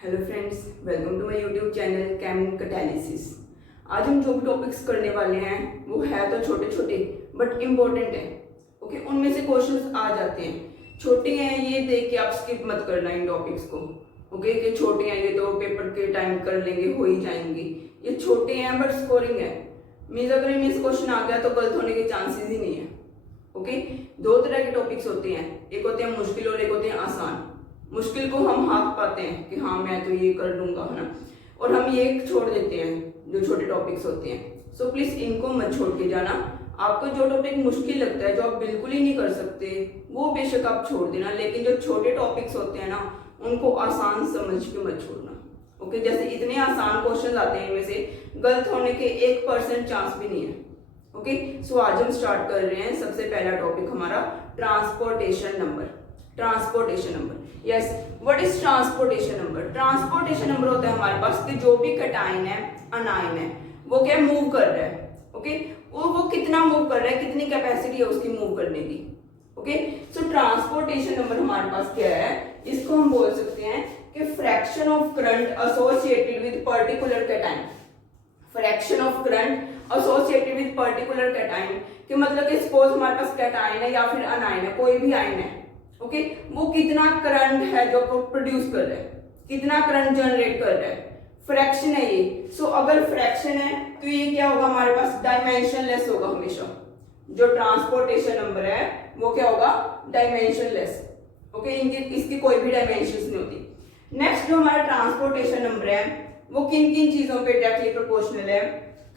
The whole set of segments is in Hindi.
Hello friends, welcome to my YouTube channel Chem Catalysis. आज हम जो भी टॉपिक्स करने वाले हैं वो है तो छोटे छोटे बट इम्पोर्टेंट है। ओके, उनमें से क्वेश्चंस आ जाते हैं। छोटे हैं ये देख के आप स्किप मत करना इन टॉपिक्स को। ओके, कि छोटे हैं ये तो पेपर के टाइम कर लेंगे, हो ही जाएंगे। ये छोटे हैं बट स्कोरिंग है। मीन्स अगर इनमें से क्वेश्चन आ गया तो गलत होने के चांसेस ही नहीं है। ओके, दो तरह के टॉपिक्स होते हैं, एक होते हैं मुश्किल और एक होते हैं आसान। मुश्किल को हम हाथ पाते हैं कि हाँ मैं तो ये कर लूंगा, है ना, और हम ये छोड़ देते हैं जो छोटे टॉपिक्स होते हैं। सो प्लीज इनको मत छोड़ के जाना। आपको जो टॉपिक मुश्किल लगता है, जो आप बिल्कुल ही नहीं कर सकते, वो बेशक आप छोड़ देना, लेकिन जो छोटे टॉपिक्स होते हैं ना उनको आसान समझ के मत छोड़ना। ओके, जैसे इतने आसान क्वेश्चन आते हैं, इनमें से गलत होने के 1% चांस भी नहीं है। ओके, सो आज हम स्टार्ट कर रहे हैं। सबसे पहला टॉपिक हमारा transportation number. Transportation number, yes, what is transportation number? Transportation number होता है हमारे पास कि जो भी कैटायन है, अनायन है, वो क्या मूव कर रहा है। ओके, वो कितना मूव कर रहा है, कितनी कैपेसिटी है उसकी मूव करने की। ओके, सो ट्रांसपोर्टेशन नंबर हमारे पास क्या है, इसको हम बोल सकते हैं कि fraction of current associated with particular cation. Fraction of current associated with particular cation कि मतलब कि सपोज हमारे पास कैटायन है या फिर अनायन है, कोई भी आयन है। ओके, वो कितना करंट है जो प्रोड्यूस कर रहा है, कितना करंट जनरेट कर रहा है, फ्रैक्शन है ये। सो अगर फ्रैक्शन है तो ये क्या होगा, हमारे पास डायमेंशनलेस होगा हमेशा। जो ट्रांसपोर्टेशन नंबर है वो क्या होगा, डायमेंशनलेस। ओके, इसकी कोई भी डायमेंशंस नहीं होती। नेक्स्ट जो हमारा ट्रांसपोर्टेशन नंबर है वो किन किन चीजों पे डायरेक्टली प्रोपोर्शनल है,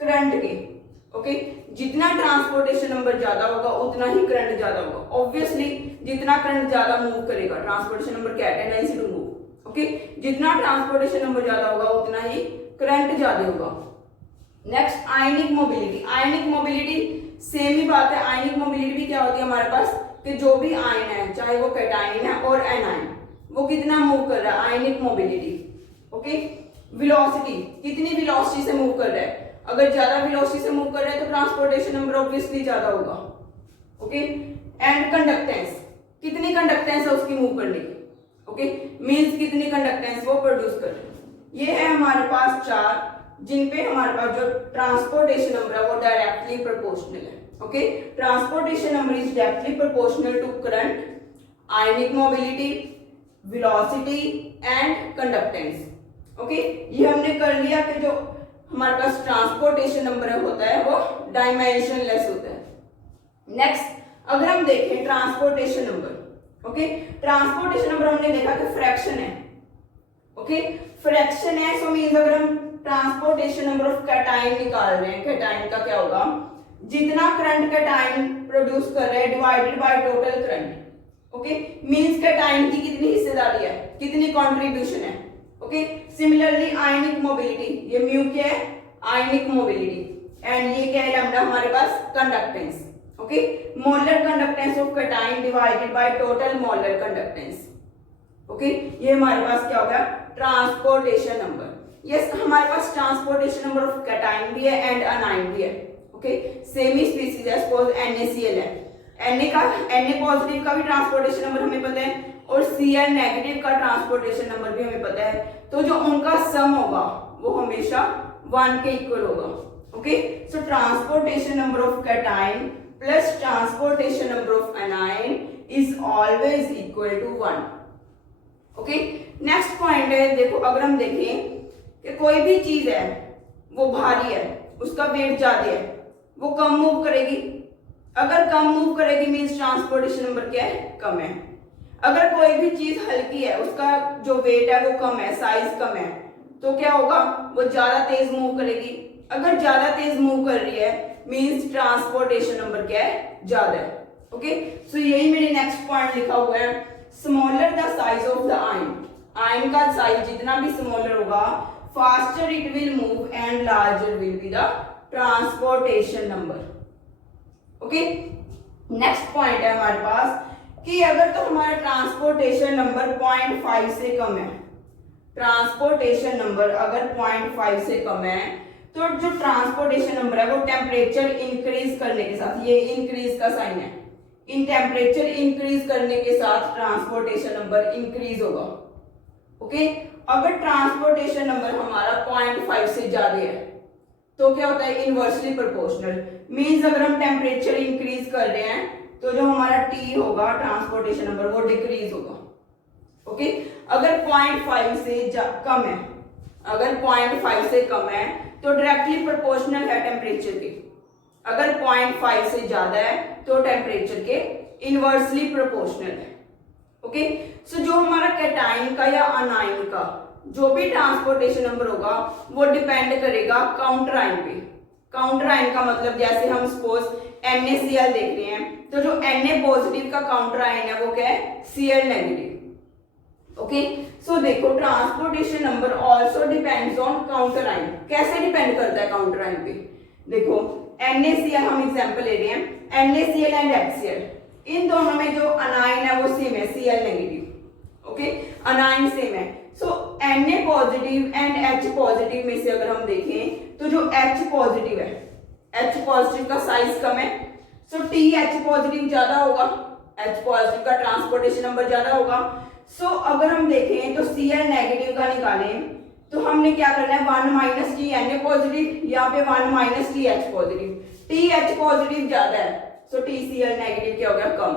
करंट के। ओके, जितना ट्रांसपोर्टेशन नंबर ज्यादा होगा उतना ही करंट ज्यादा होगा। ऑब्वियसली जितना करंट ज्यादा मूव करेगा, ट्रांसपोर्टेशन नंबर क्या है, टेंडेंसी टू मूव। ओके, जितना ट्रांसपोर्टेशन नंबर ज्यादा होगा उतना ही करंट ज्यादा होगा। नेक्स्ट आयनिक मोबिलिटी। आयनिक मोबिलिटी सेम ही बात है। आयनिक मोबिलिटी भी क्या होती है हमारे पास कि जो भी आयन है, चाहे वो कैटायन है और एनायन, वो कितना मूव कर रहा है, आयनिक मोबिलिटी। ओके, वेलोसिटी, कितनी वेलोसिटी से मूव कर रहा है। अगर ज्यादा वेलोसिटी से मूव कर रहा है तो ट्रांसपोर्टेशन नंबर ऑब्वियसली ज्यादा होगा। ओके, एंड कंडक्टेंस, कितनी कंडक्टेंस है उसकी मूव करने की। ओके, मींस कितनी कंडक्टेंस वो प्रोड्यूस कर रहे हैं। ये है हमारे पास चार जिन पे हमारे पास जो ट्रांसपोर्टेशन नंबर है वो डायरेक्टली प्रोपोर्शनल है। Okay, transportation number is directly proportional to current, ionic mobility, velocity and conductance. Okay, ये हमने कर लिया कि जो हमारे पास ट्रांसपोर्टेशन नंबर होता है वो डायमेंशनलेस होता है। नेक्स्ट अगर हम देखें transportation number, okay, transportation number हमने देखा कि फ्रैक्शन है। ओके, फ्रैक्शन है, सो मींस अगर हम ट्रांसपोर्टेशन नंबर ऑफ कैटायन निकाल रहे हैं, कैटायन का क्या होगा, जितना करंट कैटायन प्रोड्यूस कर रहे हैं divided by total current. Okay, means cation की कितनी हिस्सेदारी है, कितनी कंट्रीब्यूशन है। ओके, सिमिलरली आयनिक मोबिलिटी, ये म्यू क्या है, आयनिक मोबिलिटी, एंड ये क्या है, लैम्डा हमारे पास conductance. Okay, molar conductance of cation divided by total molar conductance. Okay, ये हमारे पास क्या होगा, ट्रांसपोर्टेशन नंबर। यस, हमारे पास ट्रांसपोर्टेशन नंबर ऑफ कैटायन भी है एंड अनायन भी है। ओके, सेम ही स्पीसीज है, सपोज NaCl है, Na पॉजिटिव का भी ट्रांसपोर्टेशन नंबर हमें पता है और Cl नेगेटिव का ट्रांसपोर्टेशन नंबर भी हमें पता है। तो जो उनका सम होगा वो हमेशा 1 के इक्वल होगा। Okay, so transportation number of cation plus transportation number of anion is always equal to 1। Okay, next point है, देखो अगर हम देखें कि कोई भी चीज है वो भारी है, उसका वेट ज्यादा है, वो कम मूव करेगी। अगर कम मूव करेगी मींस ट्रांसपोर्टेशन नंबर क्या है, कम है। अगर कोई भी चीज हल्की है, उसका जो वेट है वो कम है, साइज कम है, तो क्या होगा, वो ज्यादा तेज मूव करेगी। अगर ज्यादा तेज मूव कर रही है मींस ट्रांसपोर्टेशन नंबर क्या है, ज्यादा है। ओके, सो यही मेरे नेक्स्ट पॉइंट लिखा हुआ है, smaller the size of the ion. Ion का साइज जितना भी स्मॉलर होगा, faster it will move and larger will be the transportation number. Okay, next point है हमारे पास कि अगर तो हमारा ट्रांसपोर्टेशन नंबर 0.5 से कम है, ट्रांसपोर्टेशन नंबर अगर 0.5 से कम है तो जो ट्रांसपोर्टेशन नंबर है वो टेम्परेचर इंक्रीज करने के साथ, ये इंक्रीज का साइन है, इन टेम्परेचर इंक्रीज करने के साथ ट्रांसपोर्टेशन नंबर इंक्रीज होगा। ओके, अगर ट्रांसपोर्टेशन नंबर हमारा 0.5 से ज्यादा है तो क्या होता है, इनवर्सली प्रोपोर्शनल। मींस अगर हम टेम्परेचर इंक्रीज कर रहे हैं तो जो हमारा टी होगा ट्रांसपोर्टेशन नंबर वो डिक्रीज होगा। ओके, अगर 0.5 से कम है, अगर 0.5 से कम है तो डायरेक्टली प्रोपोर्शनल है टेम्परेचर के। अगर 0.5 से ज्यादा है तो टेम्परेचर के इनवर्सली प्रोपोर्शनल है। ओके, सो जो हमारा कैटाइन का या अनाइन का जो भी ट्रांसपोर्टेशन नंबर होगा वो डिपेंड करेगा काउंटर आयन पे। काउंटर आयन का मतलब जैसे हम सपोज NaCl देख रहे हैं तो जो Na पॉजिटिव का काउंटर आयन है वो क्या है, Cl नेगेटिव। ओके, सो देखो transportation number also depends on counter ion. कैसे डिपेंड करता है काउंटर आयन पे, देखो NaCl हम एग्जांपल ले रहे हैं, NaCl एंड HCl, इन दोनों में जो अनाइन है वो सेम है, Cl negative. Okay, anion same है। सो Na positive and H positive में से अगर हम देखें तो जो H पॉजिटिव है, H पॉजिटिव का साइज कम है, सो TH पॉजिटिव ज्यादा होगा, H पॉजिटिव का ट्रांसपोर्टेशन नंबर ज्यादा होगा। सो अगर हम देखें तो Cl नेगेटिव का निकालें तो हमने क्या करना है, 1 माइनस टी Na पॉजिटिव, यहाँ पे 1 minus T H positive. TH positive ज्यादा है सो TCl नेगेटिव क्या हो गया, कम।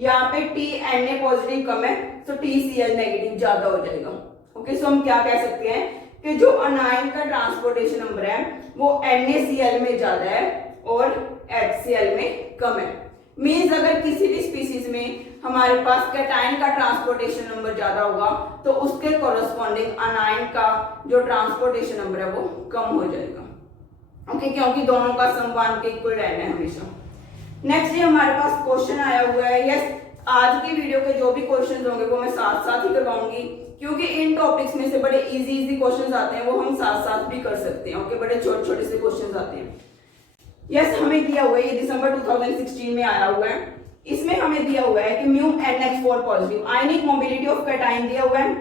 यहाँ पे टी Na पॉजिटिव कम है तो TCl नेगेटिव ज्यादा हो जाएगा। ओके, सो हम क्या कह सकते हैं कि जो अनाइन का ट्रांसपोर्टेशन नंबर है वो NaCl में ज्यादा है और HCl में कम है। मींस अगर किसी भी स्पीसीज में हमारे पास कैटाइन का ट्रांसपोर्टेशन नंबर ज्यादा होगा तो उसके कोरस्पॉन्डिंग अनाइन का जो ट्रांसपोर्टेशन नंबर है वो कम हो जाएगा। ओके, क्योंकि दोनों का सम 1 के इक्वल रहना है हमेशा। नेक्स्ट ये हमारे पास क्वेश्चन आया हुआ है। यस, आज की वीडियो के जो भी क्वेश्चन होंगे वो मैं साथ साथ ही करवाऊंगी, क्योंकि इन टॉपिक्स में से बड़े इजी क्वेश्चंस आते हैं वो हम साथ साथ भी कर सकते हैं। ओके, बड़े छोटे छोटे से क्वेश्चंस आते हैं। यस, हमें दिया हुआ है, ये दिसंबर 2016 में आया हुआ है। इसमें हमें दिया हुआ है कि mu NH4 positive, ionic mobility of cation दिया हुआ है,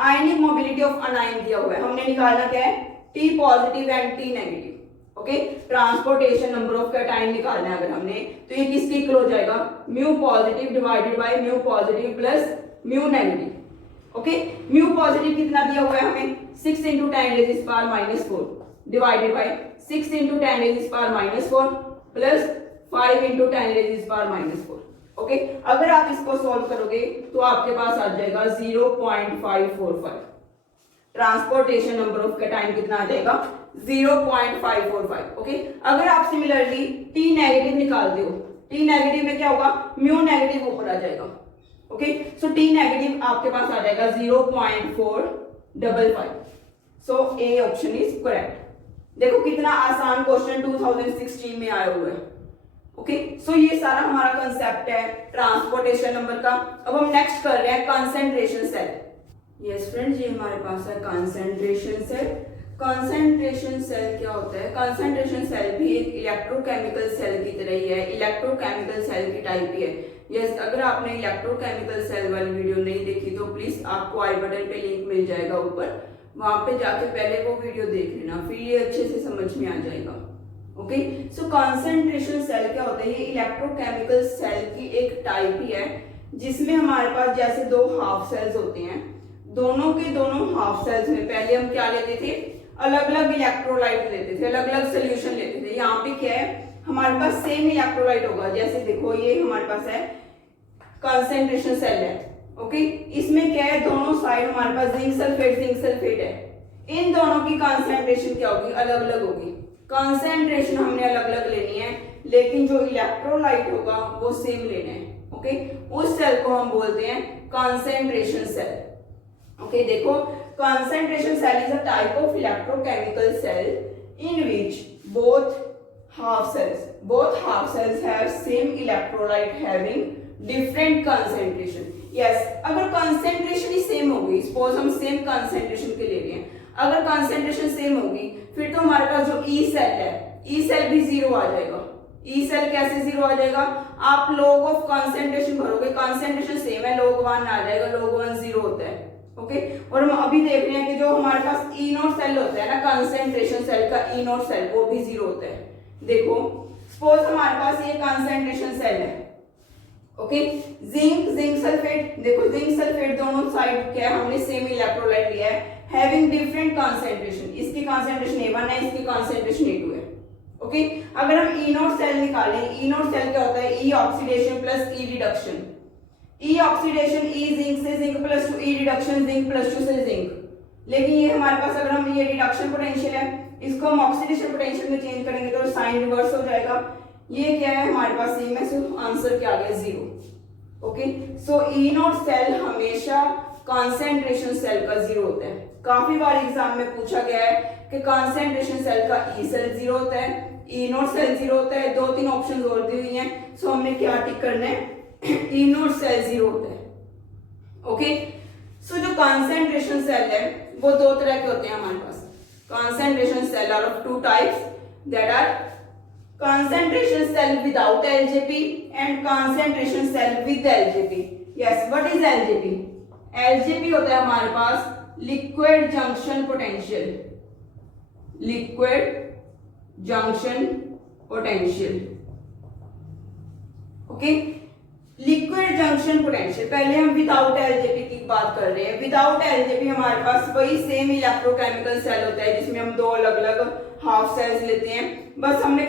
आयनिक मोबिलिटी ऑफ अनाइन दिया हुआ है। हमने निकालना क्या है, T positive and T negative. Okay, transportation number of cation निकालना है अगर हमने तो ये किसके इक्वल हो जाएगा, mu positive divided by mu positive plus mu negative. Okay, mu positive कितना दिया हुआ है हमें, 6 × 10⁻⁻⁴ डिवाइडेड बाय 6 × 10⁻⁻⁴ प्लस 5 × 10⁻⁻⁴। ओके, अगर आप इसको सॉल्व करोगे तो आपके पास आ जाएगा 0.545। ट्रांसपोर्टेशन नंबर ऑफ कैटाइन कितना आ जाएगा, 0.545। ओके, अगर आप सिमिलरली T नेगेटिव निकाल दो, T नेगेटिव में क्या होगा, म्यू नेगेटिव ऊपर आ जाएगा। ओके, सो T नेगेटिव आपके पास आ जाएगा 0.455। सो ए ऑप्शन इज करेक्ट। देखो कितना आसान क्वेश्चन 2016 में आया हुआ है। ओके, सो ये सारा हमारा कंसेप्ट है ट्रांसपोर्टेशन नंबर का। अब हम नेक्स्ट कर रहे हैं कंसेंट्रेशन सेल। यस फ्रेंड्स, ये हमारे पास है कंसेंट्रेशन सेल। कंसेंट्रेशन सेल क्या होता है, कंसेंट्रेशन सेल भी एक इलेक्ट्रोकेमिकल सेल की तरह ही है, इलेक्ट्रोकेमिकल सेल की टाइप ही है। यस, अगर आपने इलेक्ट्रोकेमिकल सेल वाली वीडियो नहीं देखी तो प्लीज आपको आई बटन पे लिंक मिल जाएगा ऊपर, वहां पे जाके पहले वो वीडियो देख लेना, फिर ये अच्छे से समझ में आ जाएगा। ओके, सो कंसेंट्रेशन सेल क्या होता है, ये इलेक्ट्रोकेमिकल सेल की एक टाइप ही है जिसमें हमारे पास जैसे दो हाफ सेल्स होते हैं, दोनों के दोनों हाफ सेल्स में पहले हम क्या लेते थे, अलग अलग इलेक्ट्रोलाइट लेते थे, अलग अलग सोल्यूशन लेते थे। यहाँ पे क्या है, हमारे पास सेम इलेक्ट्रोलाइट होगा। जैसे देखो ये हमारे पास है कंसेंट्रेशन सेल है। ओके, इसमें क्या है, दोनों साइड हमारे पास जिंक सल्फेट है। इन दोनों की कंसेंट्रेशन क्या होगी, अलग अलग होगी। कंसेंट्रेशन हमने अलग अलग लेनी है, लेकिन जो इलेक्ट्रोलाइट होगा वो सेम लेना है। ओके, उस सेल को हम बोलते हैं कंसेंट्रेशन सेल। ओके, देखो concentration cell is a type of electrochemical cell in which both half cells have same electrolyte having different concentration. Yes, अगर concentration ही same होगी, suppose हम same concentration के ले रहे हैं, अगर concentration same होगी फिर तो हमारे पास जो E cell है, E cell भी जीरो आ जाएगा। E cell कैसे जीरो आ जाएगा, आप log of concentration भरोगे, concentration same है, log 1 आ जाएगा, log 1 जीरो होता है। ओके, और हम अभी देख रहे हैं कि जो हमारे पास ई नोट सेल होता है ना, कंसेंट्रेशन सेल का ई नोट सेल, वो भी जीरो होता है। देखो सपोज हमारे पास ये कंसेंट्रेशन सेल है ओके। जिंक सल्फेट, देखो जिंक सल्फेट दोनों साइड क्या है, हमने सेम इलेक्ट्रोलाइट लिया है, हैविंग डिफरेंट कंसंट्रेशन, इसकी कंसंट्रेशन A1 है, इसकी कंसंट्रेशन A2 है। ओके। अगर हम ई नॉट सेल निकालें, ई नॉट सेल क्या होता है, ई ऑक्सीडेशन प्लस ई रिडक्शन, ई ऑक्सीडेशन ई जिंक से जिंक प्लस टू, ई रिडक्शन जिंक प्लस टू से जिंक। लेकिन ये हमारे पास अगर हम ये रिडक्शन पोटेंशियल है, इसको हम ऑक्सीडेशन पोटेंशियल में चेंज करेंगे तो साइन रिवर्स हो जाएगा। ये क्या है हमारे पास सेम है, सो आंसर क्या आ गया 0। Okay. So E naught cell हमेशा कंसंट्रेशन सेल का 0 होता है। काफी बार एग्जाम में पूछा गया है कि कंसंट्रेशन सेल का ई सेल 0 होता है, ई नॉट सेल 0 होता है। 2-3 ऑप्शन और दी हुई हैं, सो हमने क्या टिक करना है, ई नॉट सेल 0 होता है। ओके। सो जो कंसंट्रेशन सेल है वो दो तरह के होते हैं हमारे पास। Concentration cell are of two types, that are concentration cell without LJP and concentration cell with LJP. Yes, what is LJP? LJP होता है हमारे पास liquid junction potential, liquid junction potential. Okay. Liquid junction potential, पहले हम विदाउट एलजेपी की बात कर रहे हैं। विदाउट एलजेपी हमारे पास वही सेम इलेक्ट्रोकेमिकल सेल होता है जिसमें हम दो अलग अलग हाफ सेल्स लेते हैं, बस हमने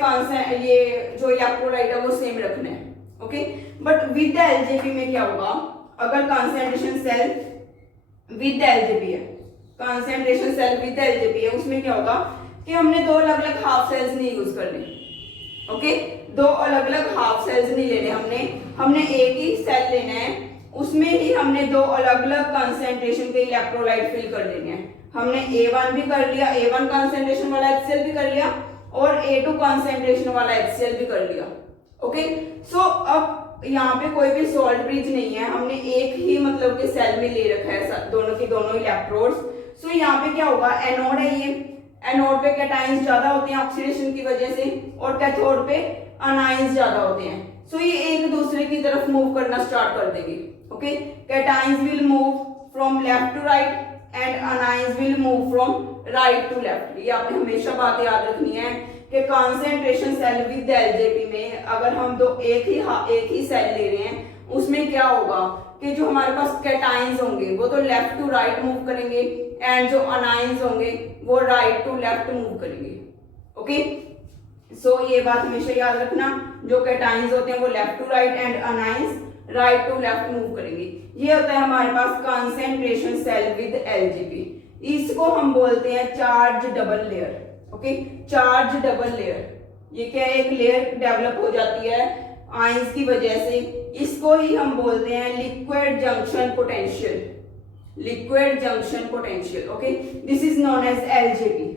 ये जो इलेक्ट्रोलाइट है वो सेम रखना है। ओके। बट विद एलजेपी में क्या होगा, अगर कंसंट्रेशन सेल विद एलजेपी है, कंसंट्रेशन सेल विद एलजेपी है, उसमें क्या होगा कि हमने दो अलग अलग हाफ सेल्स नहीं यूज करने। ओके। दो अलग अलग हाफ सेल्स नहीं लेने, हमने एक ही सेल लेना है, उसमें ही हमने दो अलग अलग कंसंट्रेशन के इलेक्ट्रोलाइट फिल कर देने हैं। हमने A1 भी कर लिया, A1 कंसंट्रेशन वाला HCl भी कर लिया, और A2 कंसंट्रेशन वाला HCl भी कर लिया। ओके। सो अब यहाँ पे कोई भी सॉल्ट ब्रिज नहीं है, हमने एक ही मतलब के सेल में ले रखा है दोनों की दोनों इलेक्ट्रोड्स। सो यहाँ पे क्या होगा, एनोड है ये, एनोड पे कैटाइंस ज्यादा होते हैं ऑक्सीडेशन की वजह से, और कैथोड पे अनाइंस ज्यादा होते हैं। सो ये एक दूसरे की तरफ मूव करना स्टार्ट कर देंगे। Okay. Cations will move from left to right and anions will move from right to left. ये आपने हमेशा बात याद रखनी है कि कंसंट्रेशन सेल विद एलजेपी में अगर हम एक ही सेल ले रहे हैं, उसमें क्या होगा कि जो हमारे पास कैटाइंस होंगे वो तो लेफ्ट टू राइट मूव करेंगे, एंड जो अनाइंस होंगे वो राइट टू लेफ्ट मूव करेंगे। ओके। सो ये बात हमेशा याद रखना, जो कैटाइंस होते हैं वो left to right and anions right to left move करेंगे। ये होता है हमारे पास कंसंट्रेशन सेल विद एलजेपी। इसको हम बोलते हैं charge double layer. Okay. Charge double layer, ये क्या है, एक लेयर डेवलप हो जाती है आयंस की वजह से, इसको ही हम बोलते हैं liquid junction potential, liquid junction potential. Okay. This is known as LJP.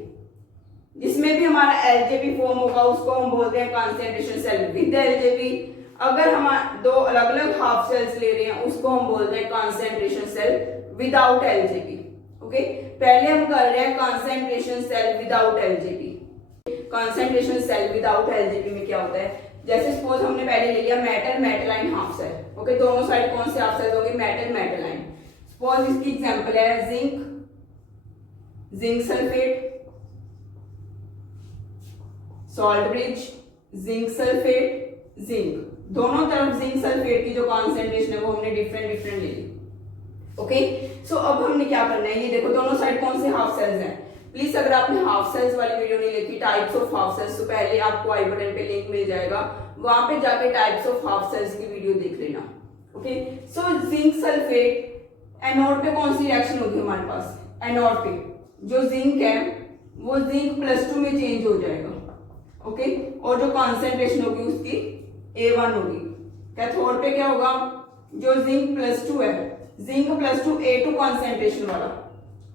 जिसमें भी हमारा एलजेपी फॉर्म होगा उसको हम बोलते हैं कंसंट्रेशन सेल विद एलजेपी। अगर हम दो अलग अलग हाफ सेल्स ले रहे हैं उसको हम बोलते हैं concentration cell without LJP. Okay. पहले हम कर रहे हैं concentration cell without LJP. Concentration cell without LJP में क्या होता है, जैसे सपोज हमने पहले ले लिया मेटल मेटलाइन हाफ सेल। ओके। दोनों साइड कौन से हाफ सेल्स होंगे, मेटल मेटलाइन। सपोज इसकी एग्जांपल है zinc sulphate, salt bridge, zinc sulphate, zinc. दोनों तरफ जिंक सल्फेट की जो कॉन्सेंट्रेशन है वो हमने डिफरेंट ले ली। ओके। सो अब हमने क्या करना है, ये देखो दोनों साइड कौन से हाफ सेल्स हैं। प्लीज अगर आपने हाफ सेल्स वाली वीडियो नहीं देखी, टाइप्स ऑफ हाफ सेल्स, तो पहले आपको आई बटन पे लिंक मिल जाएगा, वहां पे जाके टाइप्स ऑफ हाफ सेल्स की वीडियो देख लेना। Okay. So zinc sulphate anode पे कौन सी रिएक्शन होगी हमारे पास, एनोड पे जो जिंक है वो जिंक +2 में चेंज हो जाएगा। ओके। और जो कॉन्सेंट्रेशन होगी उसकी A1 होगी। कैथोड पे क्या होगा, जो जिंक +2 है, जिंक +2 A2 कॉन्सेंट्रेशन वाला।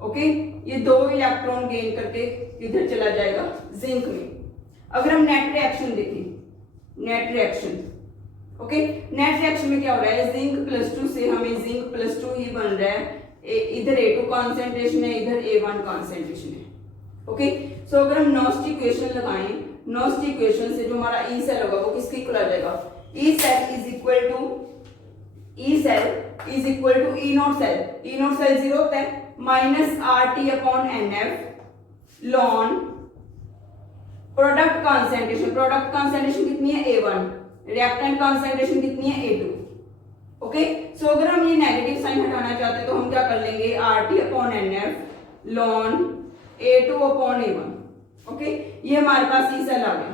ओके। ये दो इलेक्ट्रॉन गेन करके इधर चला जाएगा जिंक में। अगर हम नेट रिएक्शन देखें, net reaction, okay, net reaction में क्या हो रहा है, जिंक +2 से हमें जिंक +2 ही बन रहा है, इधर A2 कॉन्सेंट्रेशन है, इधर A1 कॉन्सेंट्रेशन है। ओके। सो अगर हम नॉस्ट इक्वेशन लगाएं, नॉस्ट इक्वेशन से जो हमारा ई सेल होगा वो किसके इक्वल आ जाएगा, E cell is equal to E naught cell. E naught cell 0 होता है, -RT/NF लॉन प्रोडक्ट कॉन्सेंट्रेशन कितनी है A1, रिएक्टेंट कॉन्सेंट्रेशन कितनी है A2। ओके। सो अगर हम ये नेगेटिव साइन हटाना चाहते हैं तो हम क्या कर लेंगे, R T upon n F ln a two upon a one. Okay, ये हमारे पास ई सेल आ गया,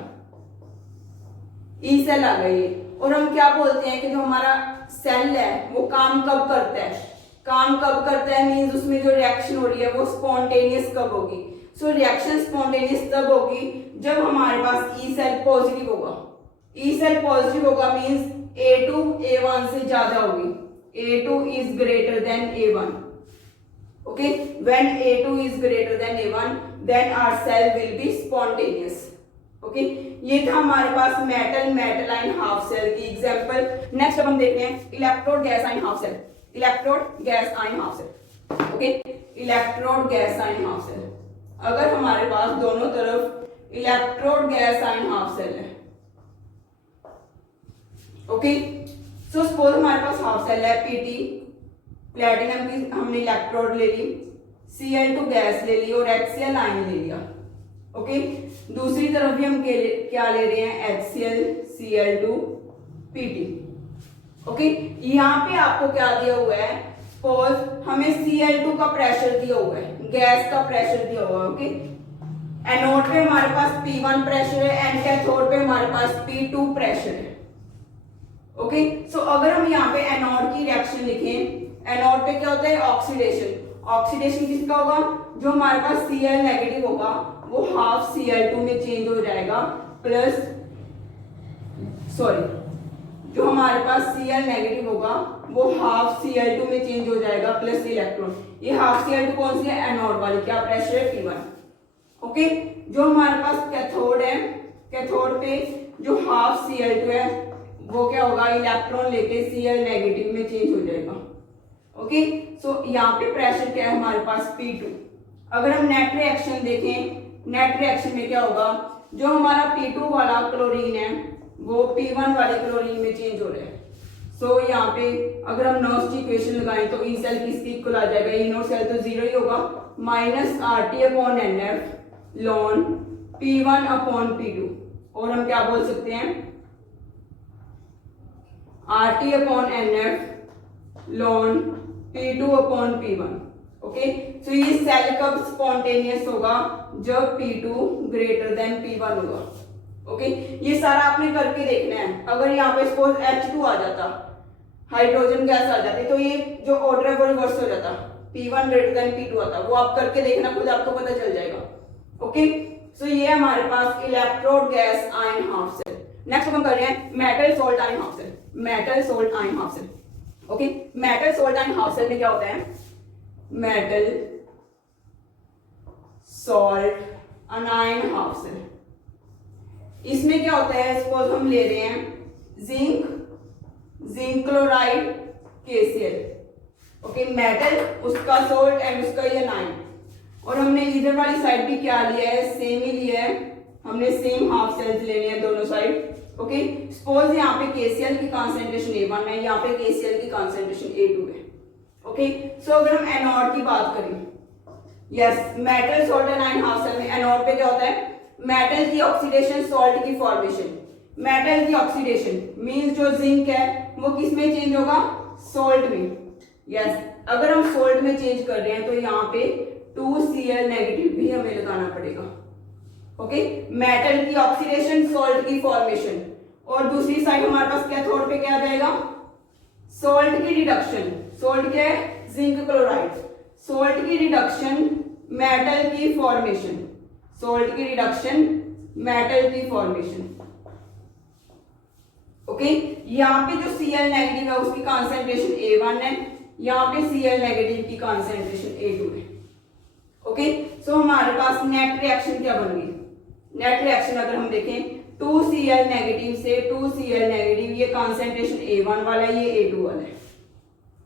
ई सेल आ गई। और हम क्या बोलते हैं कि जो हमारा सेल है वो काम कब करता है, काम कब करता है मींस उसमें जो रिएक्शन हो रही है वो स्पॉन्टेनियस कब होगी। सो रिएक्शन स्पॉन्टेनियस तब होगी जब हमारे पास ई सेल पॉजिटिव होगा। ई सेल पॉजिटिव होगा मींस A2 A1 से ज्यादा होगी, A2 is greater than A1। okay, when A2 is greater than A1 then our cell will be spontaneous। okay, ये था हमारे पास metal metal ion half cell की एग्जांपल। नेक्स्ट अब हम देखते हैं electrode gas ion half cell, electrode gas ion half cell. Okay, electrode gas ion half cell, अगर हमारे पास दोनों तरफ electrode gas ion half cell है, ओके, सो सपोज हमारे पास हाफ सेल है पीटी, प्लेटिनम की हमने इलेक्ट्रोड ले ली, Cl2 गैस ले ली और HCl आयन ले लिया। ओके, दूसरी तरफ भी हम क्या ले रहे हैं, HCl Cl2 Pt। ओके, यहाँ पे आपको क्या दिया हुआ है, सपोज हमें Cl2 का प्रेशर दिया हुआ है, गैस का प्रेशर दिया हुआ है। ओके, एनोड पे हमारे पास P1 प्रेशर है एंड कैथोड पे हमारे पास P2 प्रेशर है। ओके, सो अगर हम यहाँ पे एनोड की रिएक्शन लिखें, एनोड पे क्या होता है, ऑक्सीडेशन। ऑक्सीडेशन किसका होगा, जो हमारे पास Cl नेगेटिव होगा वो हाफ Cl2 में चेंज हो जाएगा प्लस, सॉरी, जो हमारे पास Cl नेगेटिव होगा वो हाफ Cl2 में चेंज हो जाएगा प्लस इलेक्ट्रॉन। ये हाफ Cl2 कौन सी है, एनोड वाली, क्या प्रेशर है, P1। ओके, जो हमारे पास कैथोड है, कैथोड पे जो हाफ Cl2 है वो क्या होगा, इलेक्ट्रॉन लेके Cl नेगेटिव में चेंज हो जाएगा। ओके, सो यहाँ पे प्रेशर क्या है हमारे पास, P2। अगर हम नेट रिएक्शन देखें, नेट रिएक्शन में क्या होगा, जो हमारा P2 वाला क्लोरीन है वो P1 वाले क्लोरीन में चेंज हो रहा है। सो यहाँ पे अगर हम नॉस्ट इक्वेशन लगाएं तो ई सेल किसकी इक्वल आ जाएगा, ई नॉट सेल तो जीरो ही होगा, minus RT upon NF lawn P1 upon P2। और हम क्या बोल सकते हैं, RT upon NF lawn P2 upon P1। Okay, तो ये सेल कब स्पॉन्टेनियस होगा, जब P2 ग्रेटर देन P1 होगा। ओके, ये सारा आपने करके देखना है। अगर यहाँ पे सपोज H2 आ जाता, हाइड्रोजन गैस आ जाती, तो ये जो ऑर्डर है वो रिवर्स हो जाता, P1 ग्रेटर देन P2 आता। वो आप करके देखना, खुद आपको पता चल जाएगा। ओके, सो ये हमारे पास electrode gas ion half cell. Next हम कर रहे हैं metal salt ion half cell, metal salt ion half cell. Okay, metal salt ion half cell में क्या होता है, metal salt anion half cell. इसमें क्या होता है, सपोज हम ले रहे हैं zinc, zinc chloride KCl। Okay, metal उसका सोल्ट एंड उसका ये अनायन, और हमने इधर वाली साइड भी क्या लिया है, सेम ही लिया है, हमने सेम हाफ सेल्स लेने हैं दोनों साइड। ओके, सपोज यहाँ पे KCl की कॉन्सेंट्रेशन A1 है, यहाँ पे KCl की कॉन्सेंट्रेशन A2 है। ओके, सो अगर हम एनोड की बात करें, yes, metal salt anion half cell में एनोड पे क्या होता है, मेटल की ऑक्सीडेशन सॉल्ट की फॉर्मेशन। मेटल की ऑक्सीडेशन मींस जो जिंक है वो किस में चेंज होगा, सोल्ट में। यस, अगर हम सोल्ट में चेंज कर रहे हैं तो यहाँ पे 2Cl नेगेटिव भी हमें लगाना पड़ेगा। ओके, मेटल की ऑक्सीडेशन सॉल्ट की फॉर्मेशन, और दूसरी साइड हमारे पास कैथोड पे क्या आ जाएगा, सोल्ट की रिडक्शन। सोल्ट क्या है, जिंक क्लोराइड, सोल्ट की रिडक्शन मेटल की फॉर्मेशन, सोल्ट की रिडक्शन मेटल की फॉर्मेशन। ओके, यहाँ पे जो Cl नेगेटिव है उसकी कॉन्सेंट्रेशन A1 है, यहाँ पे Cl नेगेटिव की कॉन्सेंट्रेशन A2 है। ओके, सो हमारे पास नेट रिएक्शन क्या बन गई, नेट रिएक्शन अगर हम देखें 2Cl नेगेटिव से 2Cl नेगेटिव, ये कॉन्सेंट्रेशन A1 वाला है, ये A2 वाला है।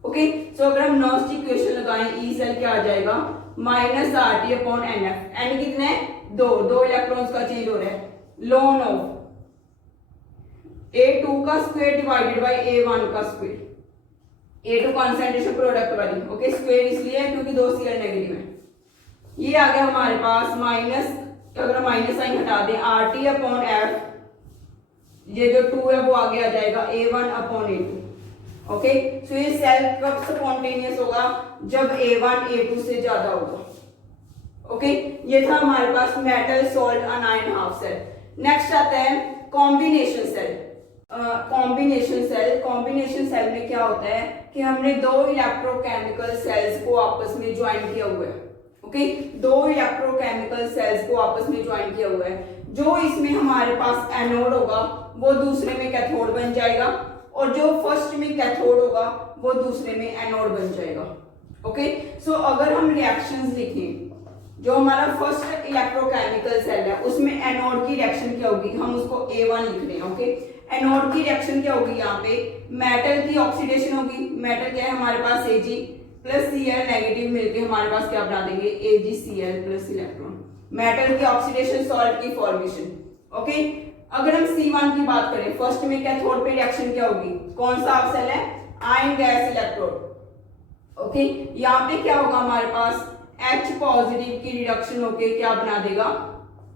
ओके, सो अगर हम नॉस्ट इक्वेशन लगाएं, ई सेल क्या आ जाएगा, minus RT upon NF। N कितने, दो इलेक्ट्रॉन्स का चेंज हो रहा है, लॉन ऑफ A2 का स्क्वायर डिवाइडेड बाय A1 का स्क्वायर, A2 कॉन्सेंट्रेशन प्रोडक्ट वाली। ओके, स्क्वायर इसलिए है क्योंकि 2 Cl नेगेटिव है। ये आ गया हमारे पास माइनस, अगर माइनस साइन हटा दें, RT अपॉन F, ये जो 2 है वो आगे आ जाएगा A1 upon A2। Okay, so ये सेल कब स्पॉन्टेनियस होगा, जब A1 A2 से ज्यादा होगा। ओके, ये था हमारे पास metal salt anion half cell. Next आता है कॉम्बिनेशन सेल। कॉम्बिनेशन सेल में क्या होता है कि हमने दो इलेक्ट्रोकेमिकल सेल्स को आपस में ज्वाइन किया हुआ है। ओके, दो इलेक्ट्रोकेमिकल सेल्स को आपस में ज्वाइन किया हुआ है। जो इसमें हमारे पास एनोड होगा वो दूसरे में कैथोड बन जाएगा, और जो फर्स्ट में कैथोड होगा वो दूसरे में एनोड बन जाएगा। ओके, सो अगर हम रिएक्शंस लिखें, जो हमारा फर्स्ट इलेक्ट्रोकेमिकल सेल है उसमें एनोड की रिएक्शन क्या होगी, हम उसको A1 लिख रहे हैं। ओके, एनोड की रिएक्शन क्या होगी, यहाँ पे मेटल की ऑक्सीडेशन होगी। मेटल क्या है हमारे पास Ag प्लस Cl नेगेटिव मिलके हमारे पास क्या बना देंगे, AgCl प्लस इलेक्ट्रॉन। मेटल की ऑक्सीडेशन, सॉल्ट की फॉर्मेशन। ओके, अगर हम C1 की बात करें, फर्स्ट में कैथोड पे रिएक्शन क्या होगी, कौन सा हाफ सेल है, आयन गैस इलेक्ट्रोड। ओके, यहाँ पे क्या होगा हमारे पास H पॉजिटिव की रिडक्शन होके क्या बना देगा,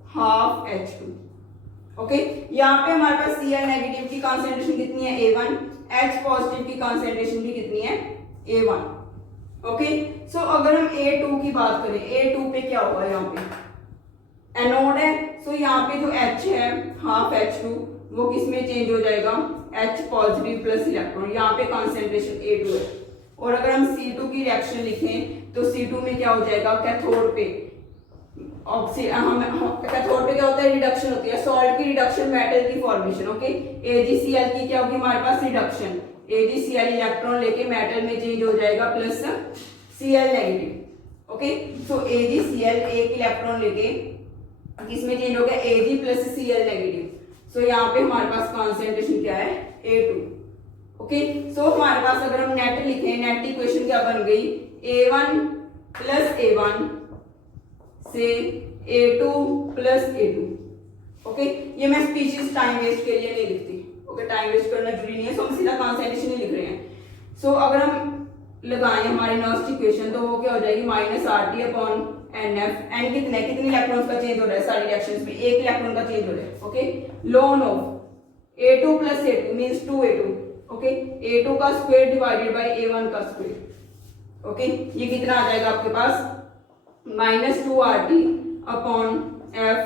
हाफ H2। ओके, यहाँ पे हमारे पास Cl नेगेटिव की कंसंट्रेशन कितनी है, A1, H पॉजिटिव की कंसंट्रेशन भी कितनी है, A1। ओके, सो अगर हम A2 की बात करें, A2 पे क्या होगा, यहाँ पे एनोड है, सो यहाँ पे जो H है हाफ H2 वो किस में चेंज हो जाएगा, H पॉजिटिव प्लस इलेक्ट्रॉन। यहाँ पे कंसंट्रेशन A2 है। और अगर हम C2 की रिएक्शन लिखें तो C2 में क्या हो जाएगा, कैथोड पे कैथोड पे क्या होता है, रिडक्शन होती है, सॉल्ट की रिडक्शन, मेटल की फॉर्मेशन। ओके, AgCl की क्या होगी हमारे पास, रिडक्शन, AgCl इलेक्ट्रॉन लेके मेटल में चेंज हो जाएगा प्लस Cl नेगेटिव। ओके, सो AgCl एक इलेक्ट्रॉन लेके किस में चेंज हो गया, Ag प्लस Cl नेगेटिव। सो यहाँ पे हमारे पास कॉन्सेंट्रेशन क्या है, A2। ओके, सो हमारे पास अगर हम नेट लिखें, नेट इक्वेशन क्या बन गई, A1 प्लस A1 से A2 प्लस A2। ओके, ये मैं स्पीशीज टाइम वेस्ट के लिए नहीं लिखती। ओके, टाइम वेस्ट करना जरूरी नहीं है, सो हम सीधा कॉन्सेंट्रेशन ही लिख रहे हैं। सो अगर हम लगाएं हमारी नर्स्ट इक्वेशन तो वो क्या हो जाएगी, minus RT upon NF। N कितने इलेक्ट्रॉन्स का चेंज हो रहा है, सारी रिएक्शंस में एक इलेक्ट्रॉन का चेंज हो रहा है। Okay, ln of A2 plus A2 means 2A2। Okay, A2 का स्क्वायर डिवाइडेड बाय A1 का स्क्वायर। ओके, ये कितना आ जाएगा आपके पास, minus 2RT upon F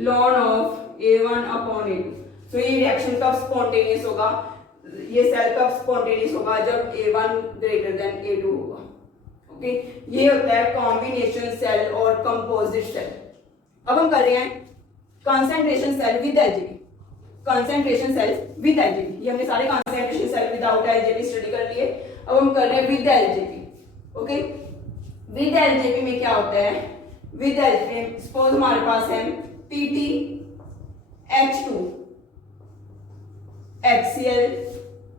ln of A1 upon A2। So ये रिएक्शन कब स्पॉन्टेनियस होगा, ये सेल कब स्पॉन्टेनियस होगा, जब A1 ग्रेटर देन A2 होगा। ओके, ये होता है कॉम्बिनेशन सेल और कंपोजिट सेल। अब हम कर रहे हैं concentration cell with LJP. Concentration cell with LJP, ये हमने सारे concentration cell without LJP study कर लिए। अब हम कर रहे हैं with LJP. Okay, with LJP में क्या होता है, विद एलजेपी सपोज हमारे पास है PT H2 HCl।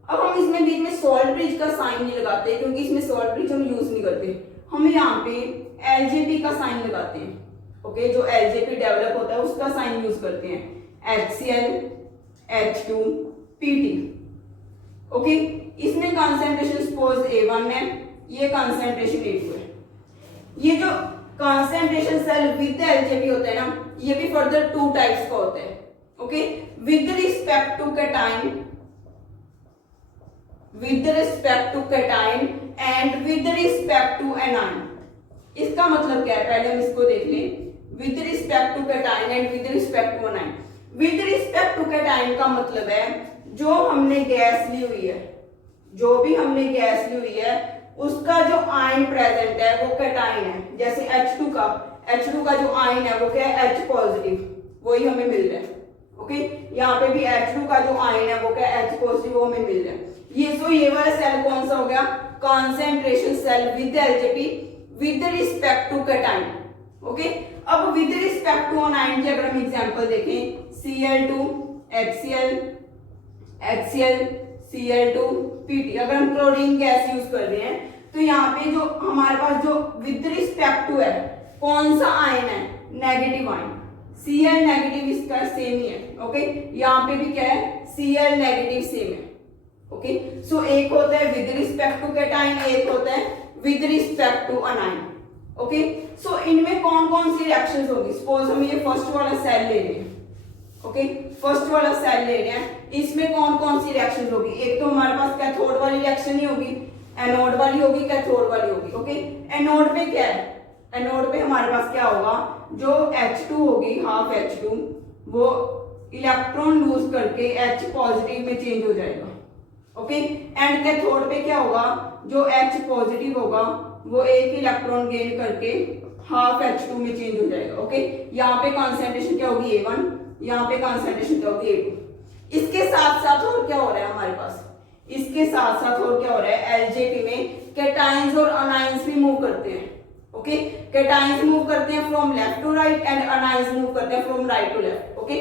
अब हम इसमें बीच में सॉल्ट ब्रिज का साइन नहीं लगाते क्योंकि इसमें सॉल्ट ब्रिज हम यूज नहीं करते, हम यहाँ पे एलजेपी का साइन लगाते हैं। ओके, जो एलजेपी डेवलप होता है उसका साइन यूज करते हैं, HCl H2 PT। ओके, इसमें कंसंट्रेशन सपोज A1 है, ये कंसंट्रेशन A2 है। ये जो कंसंट्रेशन सेल विद एलजेपी होता है ना, ये भी फर्दर टू टाइप्स का होता है। Okay, with respect to cation, with respect to cation and with respect to anion। इसका मतलब क्या है, पहले हम इसको देख लें। with respect to cation and with respect to anion। with respect to cation का मतलब है जो हमने गैस ली हुई है, जो भी हमने गैस ली हुई है उसका जो आयन प्रेजेंट है वो कैटाइन है। जैसे H2 का जो आयन है वो क्या है, H पॉजिटिव, वही हमें मिल रहा है। ओके, यहाँ पे भी H2 का जो आयन है वो क्या है, H पॉजिटिव, वो हमें मिल रहा है। ये वाला सेल कौन सा हो गया, concentration cell with LJP with respect to cation. Okay, अब विद रिस्पेक्ट टू अनायन की अगर हम एग्जांपल देखें, Cl2 HCl HCl Cl2 PT। अगर हम क्लोरीन गैस यूज कर रहे हैं तो यहाँ पे जो हमारे पास जो विद रिस्पेक्ट टू है कौन सा आयन है, नेगेटिव आयन, Cl नेगेटिव इसका सेम ही है। ओके, यहाँ पे भी क्या है, Cl नेगेटिव सेम है। ओके, सो एक होता है विद रिस्पेक्ट टू कैटाइन, एक होता है with respect to anion. Okay, so इनमें कौन कौन सी रिएक्शंस होगी, सपोज हम ये फर्स्ट वाला सेल ले रहे हैं। ओके, फर्स्ट वाला सेल ले रहे हैं, इसमें कौन कौन सी रिएक्शन होगी? एक तो हमारे पास कैथोड वाली रिएक्शन ही होगी, एनोड वाली होगी, कैथोड वाली होगी। ओके, एनोड पे क्या है? एनोड पे हमारे पास क्या होगा? जो H2 होगी, हाफ H2, वो इलेक्ट्रॉन लूज करके H पॉजिटिव में चेंज हो जाएगा। ओके, एंड कैथोड पे क्या होगा? जो H पॉजिटिव होगा वो एक इलेक्ट्रॉन गेन करके हाफ H2 में चेंज हो जाएगा। ओके, यहाँ पे कॉन्सेंट्रेशन क्या होगी? A1, यहाँ पे कॉन्सेंट्रेशन क्या होगी? A2। इसके साथ साथ और क्या हो रहा है हमारे पास? इसके साथ साथ और क्या हो रहा है? एलजेपी में कैटाइंस और अनाइंस भी मूव करते हैं। ओके, कैटाइंस मूव करते हैं from left to right and anions move करते हैं from right to left. Okay,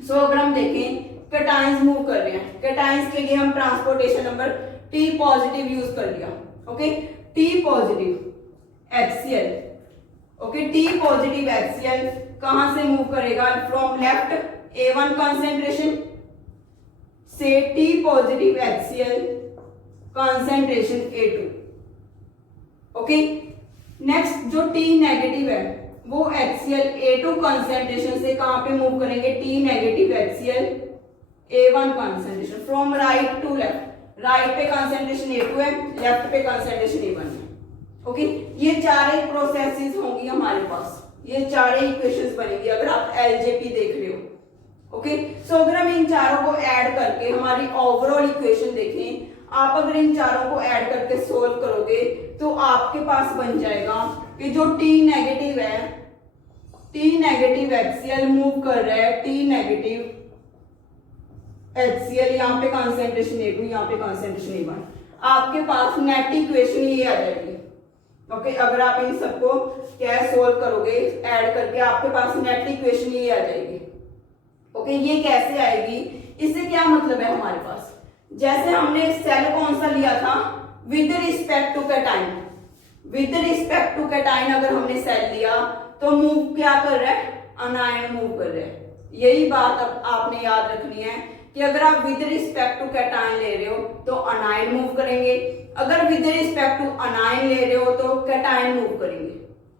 so अगर हम देखें कैटाइंस मूव कर रहे हैं, कैटाइंस के लिए हम transportation number T positive use कर लिया। Okay, T positive HCl, okay, T positive HCl कहां से मूव करेगा? फ्रॉम लेफ्ट A1 कॉन्सेंट्रेशन से T positive HCl concentration A2। Okay, next जो T नेगेटिव है वो HCl A2 कॉन्सेंट्रेशन से कहां पे मूव करेंगे? T negative HCl A1 concentration from right to left. Right पे कॉन्सेंट्रेशन A2 है, लेफ्ट पे कॉन्सेंट्रेशन A1 है। ओके, ये चारे प्रोसेसेस होंगी हमारे पास, ये चारे इक्वेशंस बनेगी अगर आप एलजेपी देख रहे हो। ओके, सो अगर हम इन चारों को ऐड करके हमारी ओवरऑल इक्वेशन देखें, आप अगर इन चारों को ऐड करके सोल्व करोगे तो आपके पास बन जाएगा कि जो T नेगेटिव है, T नेगेटिव HCl मूव कर रहा है, T नेगेटिव HCl, यहाँ पे कॉन्सेंट्रेशन A2, यहाँ पे कॉन्सेंट्रेशन A1, आपके पास नेट इक्वेशन ये आ जाएगी। ओके, अगर आप इन सबको क्या सोल्व करोगे ऐड करके, आपके पास नेट इक्वेशन ये आ जाएगी। ओके, ये कैसे आएगी? इससे क्या मतलब है हमारे पास? जैसे हमने सेल कौन सा लिया था? With respect to cation. With respect to cation अगर हमने सेल लिया तो मूव क्या कर रहा है? अनायन मूव कर रहा है। यही बात अब आपने याद रखनी है कि अगर आप विद रिस्पेक्ट टू कैटाइन ले रहे हो तो अनायन मूव करेंगे, अगर विद रिस्पेक्ट टू अनायन ले रहे हो तो कैटाइन मूव करेंगे।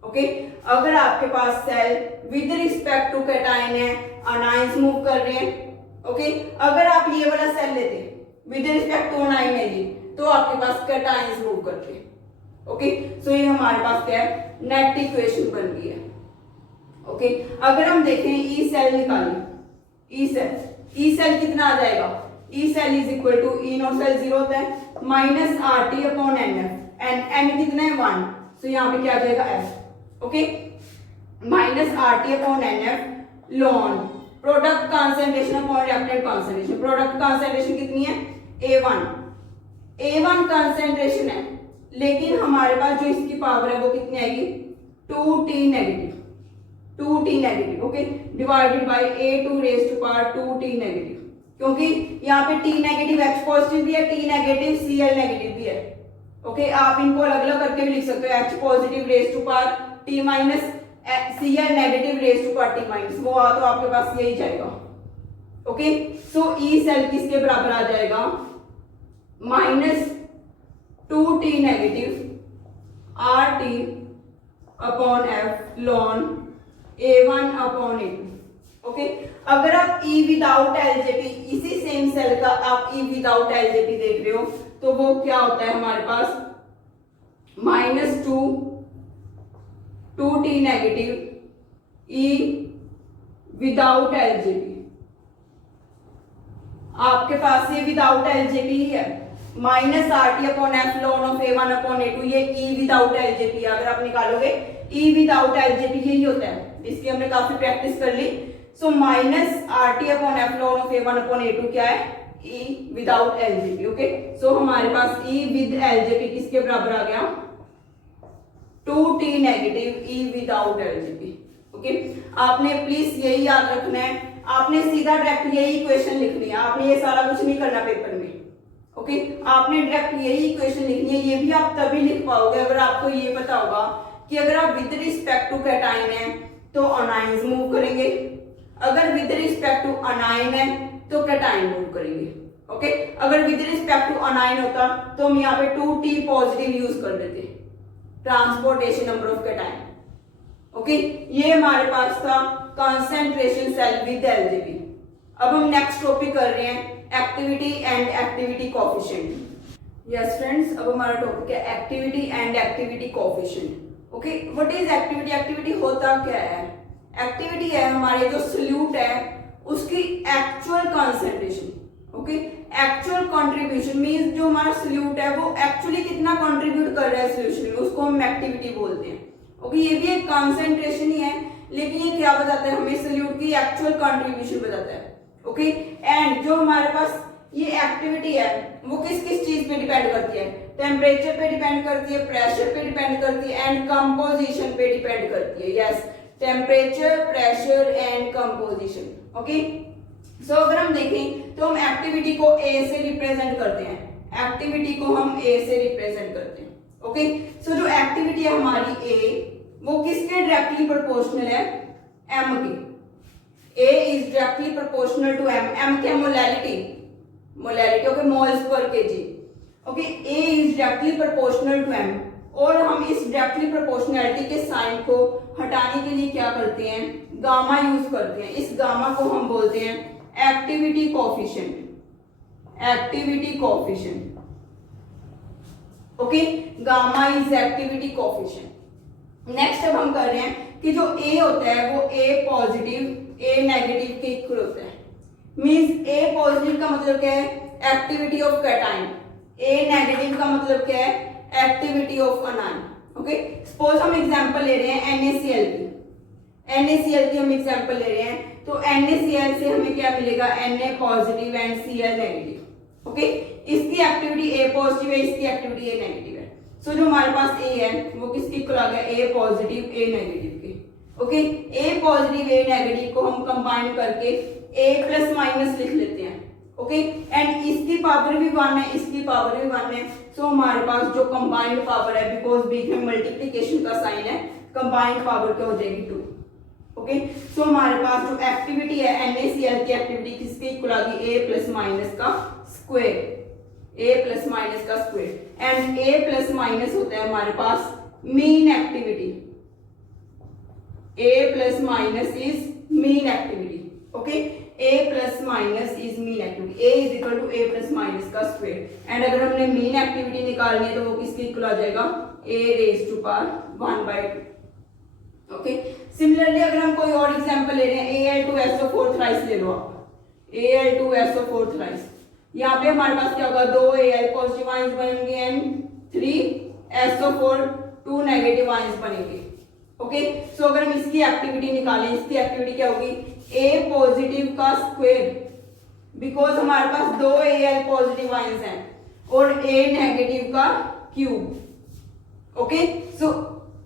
ओके, अगर आपके पास cell with respect to cation है, अनायंस मूव कर रहे हैं। ओके, अगर आप ये वाला सेल लेते विद रिस्पेक्ट टू अनायन है ये, तो आपके पास कैटाइंस मूव करते हैं। ओके, सो ये हमारे पास क्या है? नेट इक्वेशन बन गई है। ओके, अगर हम देखें ई सेल निकालें, ई सेल कितना आ जाएगा? E cell is equal to E naught cell 0 होता है minus RT upon NF, n कितना है? 1, सो यहाँ पे क्या आ जाएगा? F। Okay, minus RT upon NF lawn product concentration upon reactant concentration. Product concentration कितनी है? A1 कॉन्सेंट्रेशन है, लेकिन हमारे पास जो इसकी पावर है वो कितनी आएगी? 2T negative, 2T negative. Okay, divided by A2 raise to power 2T negative, क्योंकि यहाँ पे T नेगेटिव H पॉजिटिव भी है, T नेगेटिव Cl नेगेटिव भी है। ओके, आप इनको अलग अलग करके भी लिख सकते हो, H positive raise to power T minus Cl negative raise to power T minus, वो तो आपके पास यही जाएगा। ओके, सो ई सेल किसके बराबर आ जाएगा? Minus 2T negative RT upon F lawn A1 upon A2। Okay, अगर आप E विदाउट एलजेपी, इसी सेम सेल का आप E विदाउट एलजेपी देख रहे हो तो वो क्या होता है हमारे पास? Minus 2T negative E without LJP. आपके पास ये विदाउट एलजेपी ही है, minus RT upon F ln of A1 upon A2, ये E विदाउट एलजेपी। अगर आप निकालोगे E विदाउट एलजेपी यही होता है, इसकी हमने काफी प्रैक्टिस कर ली। So minus RT upon F ln of A1 upon A2 क्या है? E without LJP. Okay, so हमारे पास E विद एलजेपी किसके बराबर आ गया? 2T negative E without LJP. Okay, आपने प्लीज यही याद रखना है, आपने सीधा डायरेक्ट यही इक्वेशन लिखनी है, आपने ये सारा कुछ नहीं करना पेपर में। ओके, आपने डायरेक्ट यही इक्वेशन लिखनी है। ये भी आप तभी लिख पाओगे अगर आपको ये पता होगा कि अगर आप विद रिस्पेक्ट टू कैटाइन है तो अनाइंस मूव करेंगे, अगर विद रिस्पेक्ट टू अनाइन है तो कैटाइन मूव करेंगे। ओके, अगर विद रिस्पेक्ट टू अनाइन होता तो हम यहाँ पे 2T पॉजिटिव यूज कर देते, transportation number of cation. Okay, ये हमारे पास था कंसंट्रेशन सेल विद एलजेपी। अब हम नेक्स्ट टॉपिक कर रहे हैं activity and activity coefficient. Yes friends, अब हमारा टॉपिक है activity and activity coefficient. Okay, what is activity? Activity होता क्या है? एक्टिविटी है हमारे जो सोल्यूट है उसकी actual concentration. Okay, actual contribution means जो हमारा सोल्यूट है वो एक्चुअली कितना कंट्रीब्यूट कर रहा है सोल्यूशन में, उसको हम एक्टिविटी बोलते हैं। ओके, ये भी एक कंसंट्रेशन ही है, लेकिन ये क्या बताता है हमें? सोल्यूट की एक्चुअल कंट्रीब्यूशन बताता है। ओके, एंड जो हमारे पास ये एक्टिविटी है वो किस किस चीज पे डिपेंड करती है? टेम्परेचर पे डिपेंड करती है, प्रेशर पे डिपेंड करती है एंड कंपोजिशन पे डिपेंड करती है। Yes, temperature, pressure and composition. Okay, so अगर हम देखें तो हम एक्टिविटी को ए से रिप्रेजेंट करते हैं। एक्टिविटी को हम ए से रिप्रेजेंट करते हैं। ओके, सो जो एक्टिविटी है हमारी ए वो किसके डायरेक्टली प्रोपोर्शनल है? एम के। A is directly proportional to M. M क्या? Molality. Okay, moles per KG. Okay, A is directly proportional to M। और हम इस डायरेक्टली प्रोपोर्शनैलिटी के साइन को हटाने के लिए क्या करते हैं? गामा यूज करते हैं। इस गामा को हम बोलते हैं activity coefficient. Activity coefficient. Okay, gamma is activity coefficient. Next अब हम कर रहे हैं कि जो A होता है वो A पॉजिटिव A नेगेटिव के इक्वल होता है। मींस A पॉजिटिव का मतलब क्या है? Activity of cation. A negative का मतलब क्या है? Activity of अनायन। ओके, सपोज हम एग्जांपल ले रहे हैं NaCl की। NaCl की हम एग्जांपल ले रहे हैं तो NaCl से हमें क्या मिलेगा? Na positive and Cl negative. Okay, इसकी एक्टिविटी A पॉजिटिव है, इसकी एक्टिविटी A नेगेटिव है। सो जो हमारे पास A है वो किसके इक्वल आ गया? A पॉजिटिव A नेगेटिव के। Okay, A positive A negative को हम कंबाइन करके A प्लस माइनस लिख लेते हैं। ओके, एंड इसकी पावर भी 1 है, इसकी पावर भी 1 है। सो हमारे पास जो कंबाइंड पावर है, बिकॉज बीच में मल्टीप्लिकेशन का साइन है, कंबाइंड पावर क्या हो जाएगी? 2। ओके, सो हमारे पास जो एक्टिविटी है NaCl की एक्टिविटी किसके इक्वल आ गई? A प्लस माइनस का स्क्वायर। A प्लस माइनस का square and A plus minus होता है हमारे पास mean activity. A plus minus is mean activity. Okay, A plus minus is mean activity. A is equal to A plus minus का square. And अगर हमने mean activity निकालनी है तो वो किसके इक्वल आ जाएगा? A raised to power 1/2. Okay, similarly अगर हम कोई और एग्जांपल ले रहे हैं Al2SO4 थ्राइस ले लो आप। Al2SO4 थ्राइस, यहाँ पे हमारे पास क्या होगा? 2 Al पॉजिटिव आयंस बनेंगे एंड 3 SO4 2 नेगेटिव आयंस बनेंगे। ओके, सो अगर हम इसकी एक्टिविटी निकालें, इसकी एक्टिविटी क्या होगी? A पॉजिटिव का स्क्वायर, बिकॉज हमारे पास 2 Al पॉजिटिव आयंस हैं, और A नेगेटिव का क्यूब। ओके, सो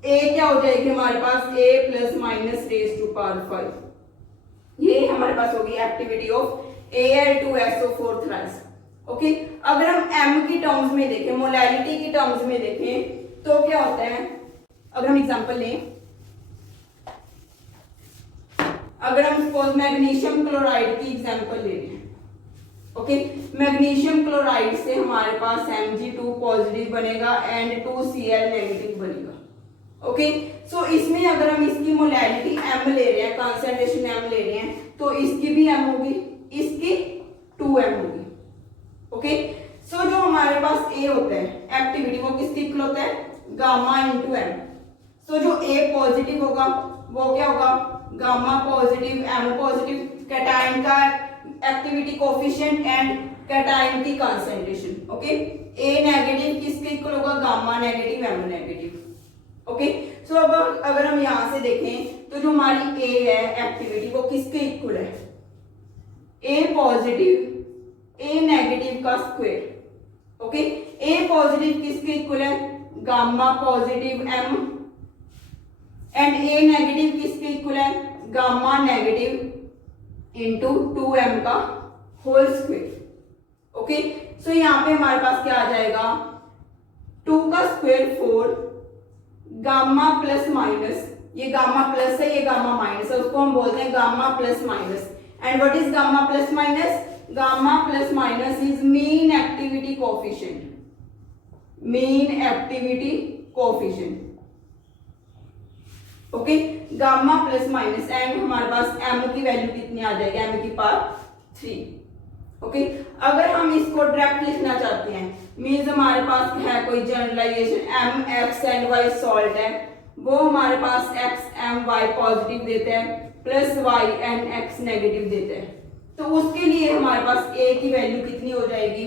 A क्या हो जाएगी हमारे पास? A plus minus raise to power 5। ये हमारे पास होगी activity of Al2SO4 thrice. Okay, अगर हम M की टर्म्स में देखें, मोलैलिटी की टर्म्स में देखें तो क्या होता है? अगर हम एग्जांपल लें, अगर हम सपोज मैग्नीशियम क्लोराइड की एग्जांपल ले रहे हैं। ओके, मैग्नीशियम क्लोराइड से हमारे पास Mg2 पॉजिटिव बनेगा एंड 2Cl नेगेटिव बनेगा। ओके, सो इसमें अगर हम इसकी मोलैलिटी M ले रहे हैं, कंसंट्रेशन M ले रहे हैं, तो इसकी भी M होगी, इसकी 2M होगी। ओके, सो जो हमारे पास A होता है एक्टिविटी वो किसके इक्वल होता है? Gamma into M। सो जो A पॉजिटिव होगा वो क्या होगा? Gamma positive M positive, cation का एक्टिविटी कोएफिशिएंट एंड कैटायन की कंसंट्रेशन। ओके, A नेगेटिव किसके इक्वल होगा? Gamma negative M negative. Okay, so अब अगर हम यहां से देखें तो जो हमारी A है एक्टिविटी वो किसके इक्वल है? A पॉजिटिव A नेगेटिव का स्क्वायर। ओके, A पॉजिटिव किसके इक्वल है? Gamma positive M and A negative किसके इक्वल है? गामा नेगेटिव इंटू 2M का होल स्क्वायर। ओके, सो यहाँ पे हमारे पास क्या आ जाएगा? 2 का स्क्वायर 4, गामा प्लस माइनस, ये गामा प्लस है, ये गामा माइनस है, उसको हम बोलते हैं gamma plus minus. And what is gamma plus minus? Gamma plus minus is mean activity coefficient. Mean activity coefficient. Okay, gamma plus minus and हमारे पास m की वैल्यू कितनी आ जाएगी? m की पावर 3। ओके, अगर हम इसको डायरेक्ट लिखना चाहते हैं, मीन्स हमारे पास है कोई generalisation M X and Y salt है, वो हमारे पास एक्स एम वाई पॉजिटिव देते हैं plus Y and X negative देते हैं, तो उसके लिए हमारे पास ए की वैल्यू कितनी हो जाएगी,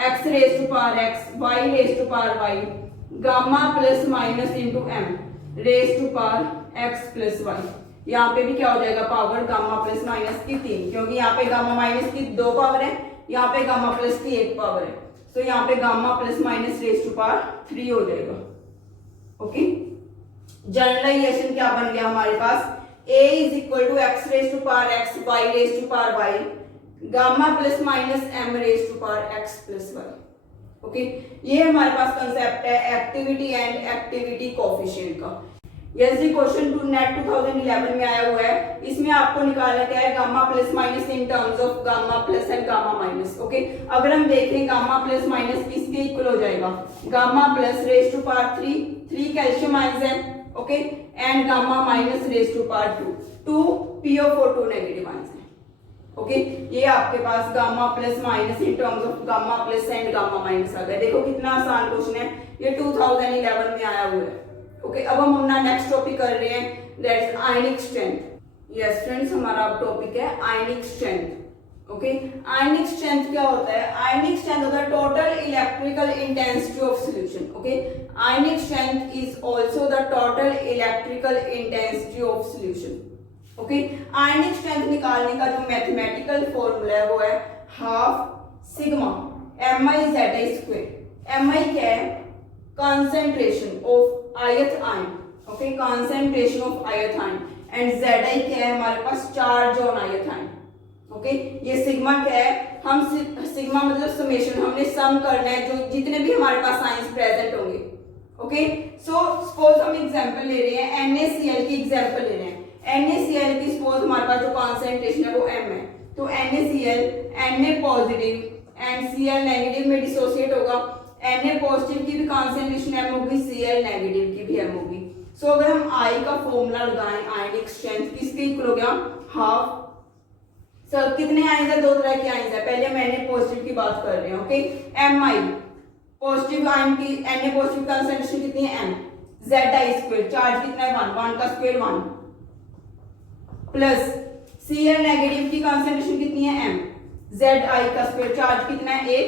X raise to power X Y raise to power Y gamma plus minus into M raise to power X plus Y. यहाँ पे भी क्या हो जाएगा, पावर गामा प्लस माइनस की 3, क्योंकि यहाँ पे गामा माइनस की 2 पावर है, यहाँ पे गामा प्लस की 1 पावर है, तो यहाँ पे gamma plus minus raise to power 3 हो जाएगा। ओके, जनरलाइजेशन क्या बन गया हमारे पास, a is equal to X raise to power X Y raise to power Y gamma plus minus M raise to power X plus Y. Okay, ये हमारे पास कंसेप्ट है एक्टिविटी एंड एक्टिविटी कोफिशिएंट का। यस जी, क्वेश्चन टू नेट 2011 में आया हुआ है, इसमें आपको निकालना क्या है, gamma plus minus in terms of gamma plus and gamma minus. Okay, अगर हम देखें गामा प्लस माइनस किसके इक्वल हो जाएगा, gamma plus raise to power 3 calcium ions है, okay, and gamma minus raise to power 2 PO4 2 negative ions है। ओके, ये आपके पास gamma plus minus in terms of gamma plus and gamma minus आ गया। देखो कितना आसान क्वेश्चन है, ये 2011 में आया हुआ है। ओके, अब हम अपना नेक्स्ट टॉपिक कर रहे हैं, that's ionic strength. Yes friends, हमारा अब टॉपिक है आयनिक स्ट्रेंथ। ओके, आयनिक स्ट्रेंथ क्या होता है, आयनिक स्ट्रेंथ होता है total electrical intensity of solution. Okay, ionic strength is also the total electrical intensity of solution. Okay, ionic strength निकालने का जो मैथमेटिकल फॉर्मूला है वो है हाफ सिग्मा Mi/Zi²। Mi क्या है, concentration of ith ion, okay, concentration of ith ion, and Zi क्या है हमारे पास, charge on ith ion. Okay, ये सिग्मा क्या है, हम सिग्मा मतलब समेशन, हमने सम करना है जो जितने भी हमारे पास आयंस प्रेजेंट होंगे। ओके, सो सपोज हम एग्जांपल ले रहे हैं, NaCl की एग्जांपल ले रहे हैं, NaCl की सपोज हमारे पास जो कॉन्सेंट्रेशन है वो m है, तो NaCl Na positive and Cl negative में डिसोसिएट होगा, Na पॉजिटिव की भी कॉन्सेंट्रेशन m होगी, Cl नेगेटिव की भी m होगी। सो अगर हम I का फॉर्मूला लगाएं, आयनिक स्ट्रेंथ किसके इक्वल हो गया, हाफ। सर कितने आयंस है, 2 तरह के आयंस है, पहले हम Na पॉजिटिव की बात कर रहे हैं। ओके, Mi पॉजिटिव आयन की Na पॉजिटिव कॉन्सेंट्रेशन कितनी है m, Zi², चार्ज कितना है 1 का स्क्वायर 1, प्लस Cl नेगेटिव की कॉन्सेंट्रेशन कितनी है m, Zi का स्क्वायर, चार्ज कितना है 1,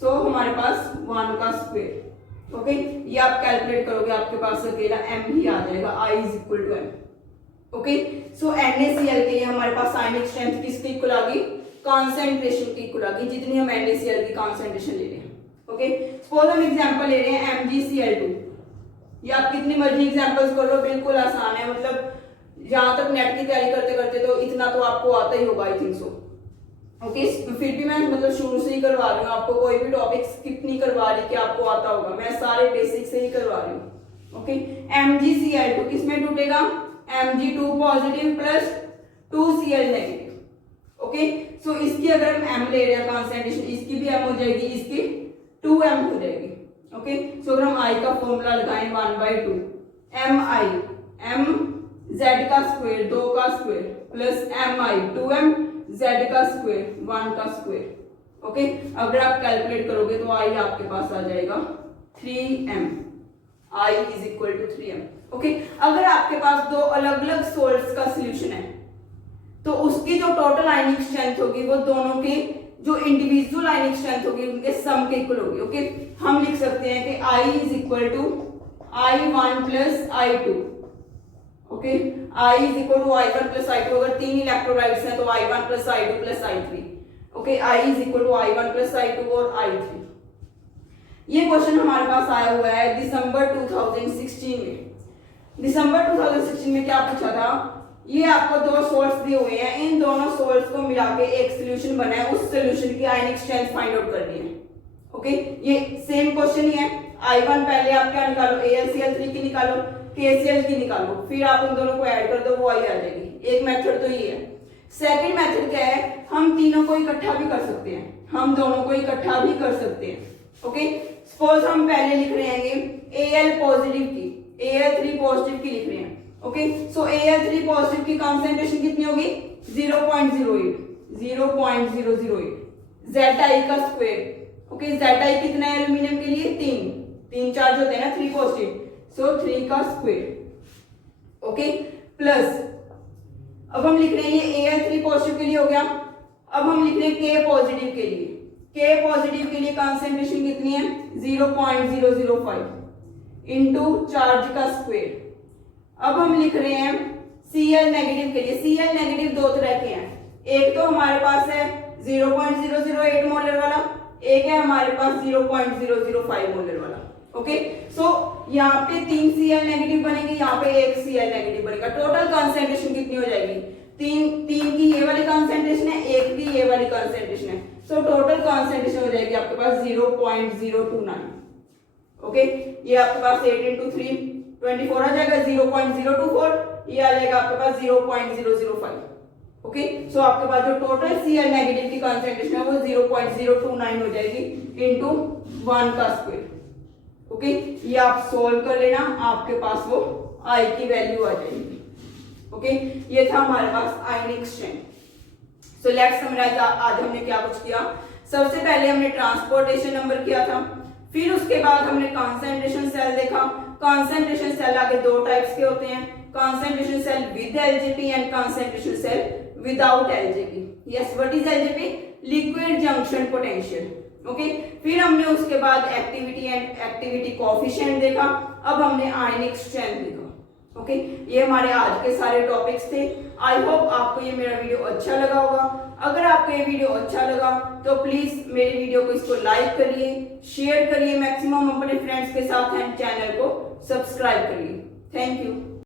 सो हमारे पास 1 का स्क्वायर। ओके, ये आप कैलकुलेट करोगे आपके पास अकेला m ही आ जाएगा, I is equal to m। Okay, so NaCl के लिए हमारे पास आयनिक स्ट्रेंथ किसकी इक्वल आ गई, कॉन्सेंट्रेशन की इक्वल आ गई, जितनी हम NaCl की कॉन्सेंट्रेशन ले रहे हैं। ओके, सपोज हम एग्जांपल ले रहे हैं MgCl2, ये आप कितनी मर्जी एग्जांपल्स कर लो, बिल्कुल आसान है, मतलब जहां तक नेट की तैयारी करते करते तो इतना तो आपको आता ही होगा, आई थिंक सो। ओके, फिर भी मैं मतलब शुरू से ही करवा रही हूँ, आपको कोई भी टॉपिक स्किप नहीं करवा रही कि आपको आता होगा, मैं सारे बेसिक से ही करवा रही हूँ। ओके, MgCl2 किसमें टूटेगा, Mg2 positive plus 2Cl negative. Okay, so इसकी अगर हम m ले रहे हैं कॉन्सेंट्रेशन, इसकी भी m हो जाएगी, इसकी 2m हो जाएगी। ओके, सो अगर हम I का फॉर्मूला लगाएं 1/2 Mi m z का स्क्वायर 2 का square plus Mi 2m z का स्क्वायर 1 का स्क्वायर। ओके, अगर आप कैलकुलेट करोगे तो I आपके पास आ जाएगा 3m, I is equal to 3m। Okay, अगर आपके पास दो अलग अलग सोल्ट्स का सॉल्यूशन है तो उसकी जो टोटल आयनिक स्ट्रेंथ होगी वो दोनों के जो इंडिविजुअल आयनिक स्ट्रेंथ होगी उनके सम के इक्वल होगी। ओके, हम लिख सकते हैं कि I is equal to I1 plus I2। Okay, I is equal to I1 plus I2, अगर 3 इलेक्ट्रोलाइट्स हैं तो I1 plus I2 plus I3। Okay, I is equal to I1 plus I2 और I3। ये क्वेश्चन हमारे पास आया हुआ है दिसंबर 2016 में। दिसंबर 2016 में क्या पूछा था, ये आपको दो सोल्ट्स दिए हुए हैं, इन दोनों सोल्ट्स को मिला के एक सोल्यूशन बना है, उस सोल्यूशन की आयनिक स्ट्रेंथ फाइंड आउट करनी है। ओके, ये सेम क्वेश्चन ही है। I1 पहले आप क्या निकालो, AlCl3 की निकालो, KCl की निकालो, फिर आप उन दोनों को ऐड कर दो, वो आई आ जाएगी। एक मेथड तो ये है। सेकंड मेथड क्या है, हम तीनों को इकट्ठा भी कर सकते हैं, हम दोनों को इकट्ठा भी कर सकते हैं। ओके, सपोज हम पहले लिख रहे हैं Al पॉजिटिव की, Al3 पॉजिटिव की लिख रहे हैं। ओके, सो Al3 पॉजिटिव की कॉन्सेंट्रेशन कितनी होगी, 0.08, 0.008 ZI का स्क्वायर। ओके, ZI कितना है एल्यूमिनियम के लिए? 3 चार्ज होते हैं ना, 3 पॉजिटिव, सो 3 का स्क्वायर। ओके, प्लस अब हम लिख रहे हैं ये Al3 पॉजिटिव के लिए हो गया। अब हम लिख रहे हैं K पॉजिटिव के लिए। K पॉजिटिव के लिए कंसंट्रेशन कितनी है? 0.005 इंटू चार्ज का स्क्वायर। अब हम लिख रहे हैं Cl नेगेटिव के लिए। Cl नेगेटिव दो तरह के हैं, एक तो हमारे पास है 0.008 मोलर वाला, एक है हमारे पास 0.005 मोलर वाला। ओके, सो यहाँ पे 3 Cl नेगेटिव बनेंगे, यहाँ पे 1 Cl नेगेटिव बनेगा। टोटल कंसंट्रेशन कितनी हो जाएगी? 3 की ये वाली कंसंट्रेशन है, 1 की ये वाली कंसंट्रेशन है, सो टोटल कंसंट्रेशन हो जाएगी आपके पास 0.029। ओके, ये आपके पास 8 इंटू 3 24 आ जाएगा, 0.024, ये आ जाएगा आपके पास 0.005। ओके, सो आपके पास जो टोटल Cl नेगेटिव की कंसंट्रेशन है वो 0.029 हो जाएगी इंटू 1 का स्क्वायर। ओके, ये आप सोल्व कर लेना, आपके पास वो I की वैल्यू आ जाएगी। ओके, ये था हमारे पास आयनिक स्ट्रेंथ। सो लेट्स समराइज, आज हमने क्या कुछ किया। सबसे पहले हमने ट्रांसपोर्टेशन नंबर किया था, फिर उसके बाद हमने कंसंट्रेशन सेल देखा। कंसंट्रेशन सेल आगे दो टाइप्स के होते हैं, concentration cell with LJP and concentration cell without LJP. Yes, what is LJP? Liquid junction potential. Okay, फिर हमने उसके बाद एक्टिविटी एंड एक्टिविटी कोएफिशिएंट देखा। अब हमने आयनिक स्ट्रेंथ देखा। ओके, ये हमारे आज के सारे टॉपिक्स थे। आई होप आपको ये मेरा वीडियो अच्छा लगा होगा। अगर आपको ये वीडियो अच्छा लगा तो प्लीज मेरी वीडियो को इसको लाइक करिए, शेयर करिए मैक्सिमम अपने फ्रेंड्स के साथ एंड चैनल को सब्सक्राइब करिए। Thank you.